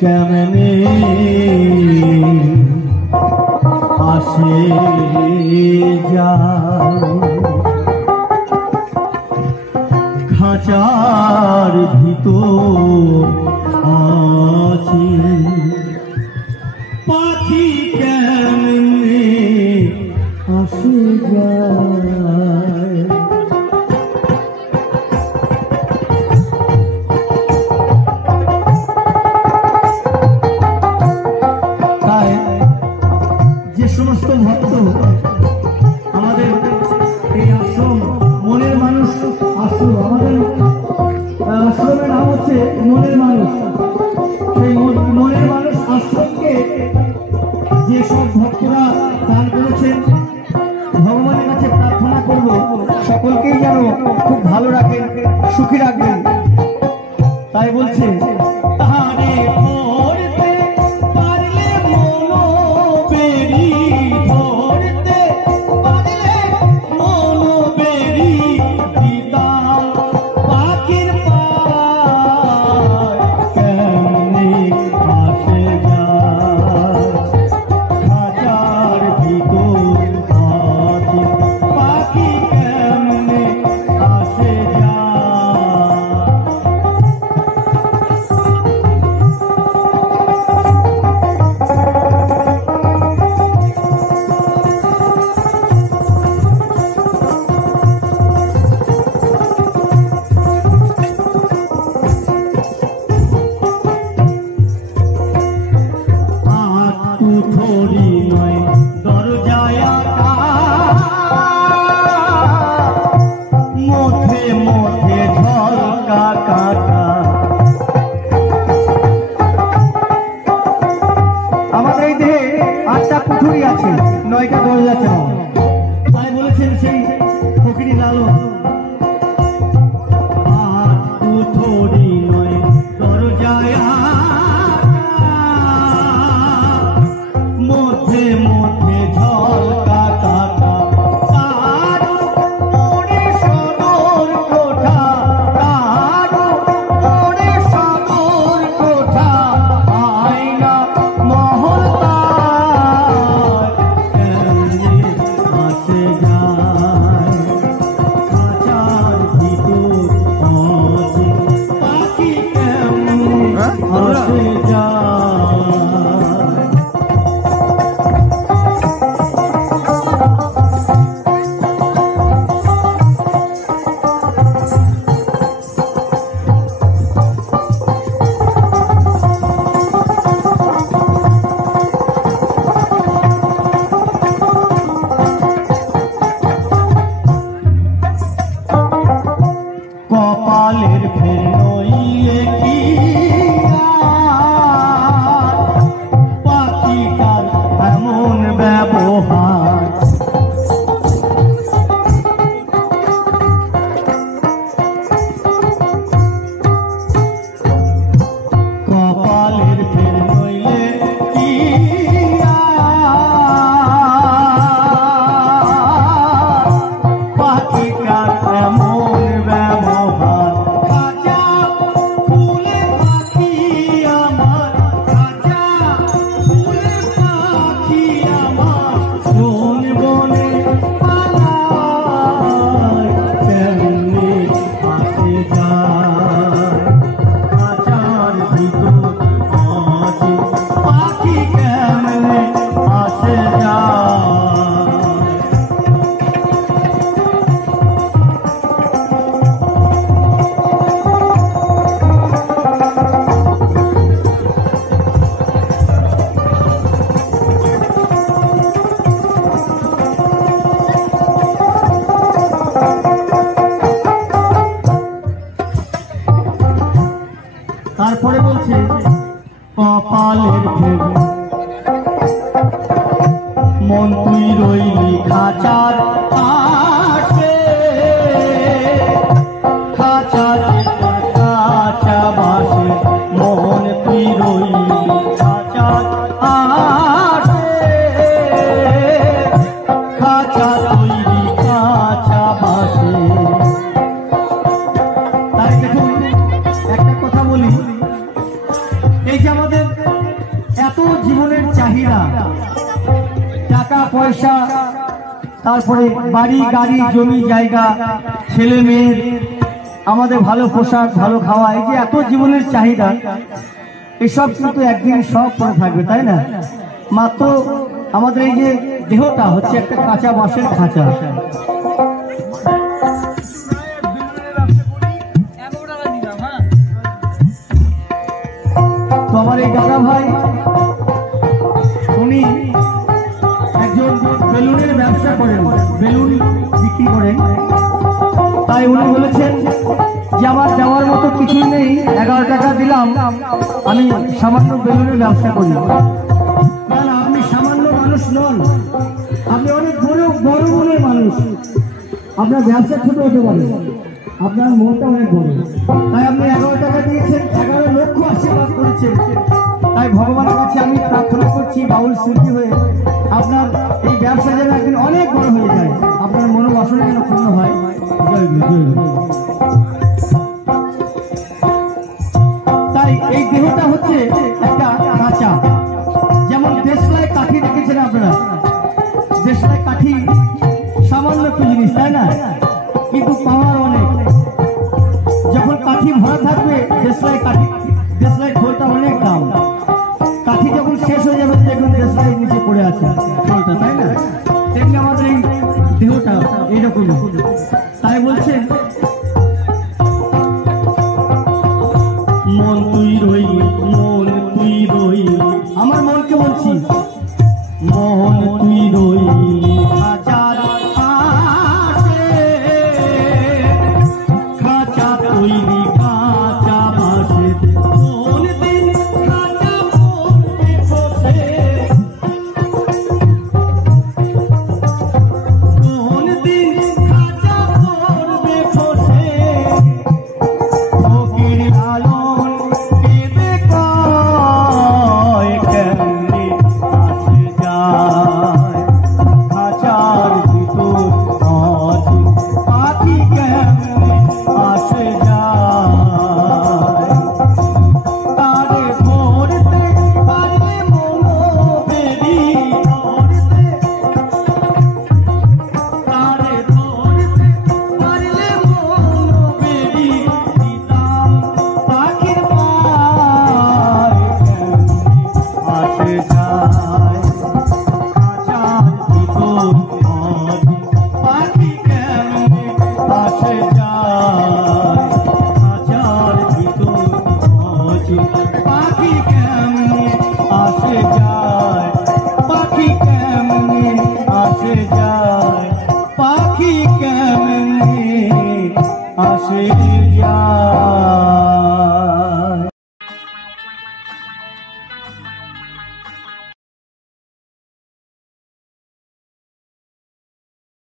কেমনে আসে যায় খাঁচার ভিতর আছি পাখি কেমনে আসে যায় তাই যে সমস্ত ভক্ত আমাদের এই আশ্রম মনের মানুষ আশ্রম আমাদের আশ্রমের নাম হচ্ছে মনের মানুষ সেই মনের মানুষ আশ্রমকে যে সব ভক্তরা দান করেছেন ভগবানের কাছে প্রার্থনা করব সকলকেই যেন খুব ভালো রাখেন সুখী রাখবেন তাই বলছে তাহারে ধরতে পারলে মনোবেরি ধরতে পারলে মনোবেরি দিতাম পাখির পায় কেমনে আসে যায় খাঁচার ভিতর আছি পাখি কেমনে আসে যায় থরি নয় দরজায় মধ্যে মধ্যে ঝলকা কাটা আমাদের এই দেহে 8টা পুঠুরি আছে 9টা দরজা চাও তাই বলেছেন সেই ফকিরি লালন থরি নয় দরজায় মধ্যে মধ্যে ঝলকা কাটা তার ওরে সদর কোঠা তার ওরে সদর কোঠা আয়না মহল তার কেমনে আসে যায় খাঁচার ভিতর আছে পাখি কেমনে আসে যায় কপালের ফের নইলে কি পাখিটার এমন ব্যবহার কপালের ফের নইলে কি পাখিটার এমন ব্যবহার খাঁচা ফুলে পাখি আমার খাঁচা ফুলে পাখি আমার কোন বনে পালায় কেমনে আসে যায় খাঁচার ভিতর আছে পাখি কেমনে আসে যায় তারপরে বলছে কপালের ফের মন তুই রইলি খাঁচার পাশে খাঁচার কাঁচা বাসে মন তুই রইলি খাঁচার পাশে খাঁচা তৈরি কাঁচা বাসে তাই দেখুন একটা কথা বলি এই যে আমাদের এত জীবনের চাহিদা, টাকা পয়সা, তারপরে বাড়ি গাড়ি জমি জায়গা, ছেলে মেয়ের, আমাদের ভালো পোশাক ভালো খাওয়া, এই যে এত জীবনের চাহিদা, এসব কিন্তু একদিন সব পরে থাকবে, তাই না? মাত্র আমাদের এই যে দেহটা হচ্ছে একটা কাঁচা বাঁশের খাঁচা। তো আমার এই দাদা ভাই উনি একজন বেলুনের ব্যবসা করেন, বেলুন বিক্রি করেন। তাই উনি বলেছেন যে আমার দেওয়ার মতো কিছুই নেই, 11 টাকা দিলাম, আমি সামান্য বেলুনের ব্যবসা করি। না না, আপনি সামান্য মানুষ নন, আপনি অনেক বড় বড় মনের মানুষ। আপনার ব্যবসা ছোট হতে পারে, আপনার মনটা অনেক বড়। তাই আপনি 11 টাকা দিয়েছেন, 11 লক্ষ আশীর্বাদ করেছেন। তাই ভগবানের কাছে আমি প্রার্থনা করছি বাউল শিল্পী হয়ে আপনার এই ব্যবসা যেন একদিন অনেক বড় হয়ে যায়, আপনার মনোবাসনা যেন পূর্ণ হয়। তাই এই দেহটা হচ্ছে একটা কাঁচা, যেমন দেশলাই কাঠি দেখেছেন আপনারা, দেশলাই কাঠি সামান্য একটু জিনিস, তাই না? কিন্তু পাওয়ার অনেক। যখন কাঠি ভরা থাকবে দেশলাই কাঠি, দেশলাই খোলটা অনেক দাম। কাঠি যখন শেষ হয়ে যাবে দেখবেন দেশলাই নিচে পড়ে আছে খোলটা, তাই না? তেমনি আমাদের এই দেহটা এইরকম। তাই বলছে মন তুই রই, মন তুই রই, আমার মনকে বলছি মন তুই রই খাঁচার পাশে, খাঁচা তৈরি কাঁচা বাঁশে, কোন দিন খাঁচা পড়বে বসে, কোন দিন খাঁচা পড়বে বসে, ফকির লালন কেঁদে কয় কেমনে আসে যায়, খাঁচার ভিতর আজ পাখি কেমনে আসে যায়, তারে ধরতে পারলে মনো বেরি ধরতে, তারে ধরতে পারলে মনো বেরি দিতাম পাখির পায় কেমনে আসে যায়, খাঁচার ভিতর আজ পাখি কেমনে আসে যায়, খাঁচার ভিতর আজ পাখি কেমনে আসে যায়।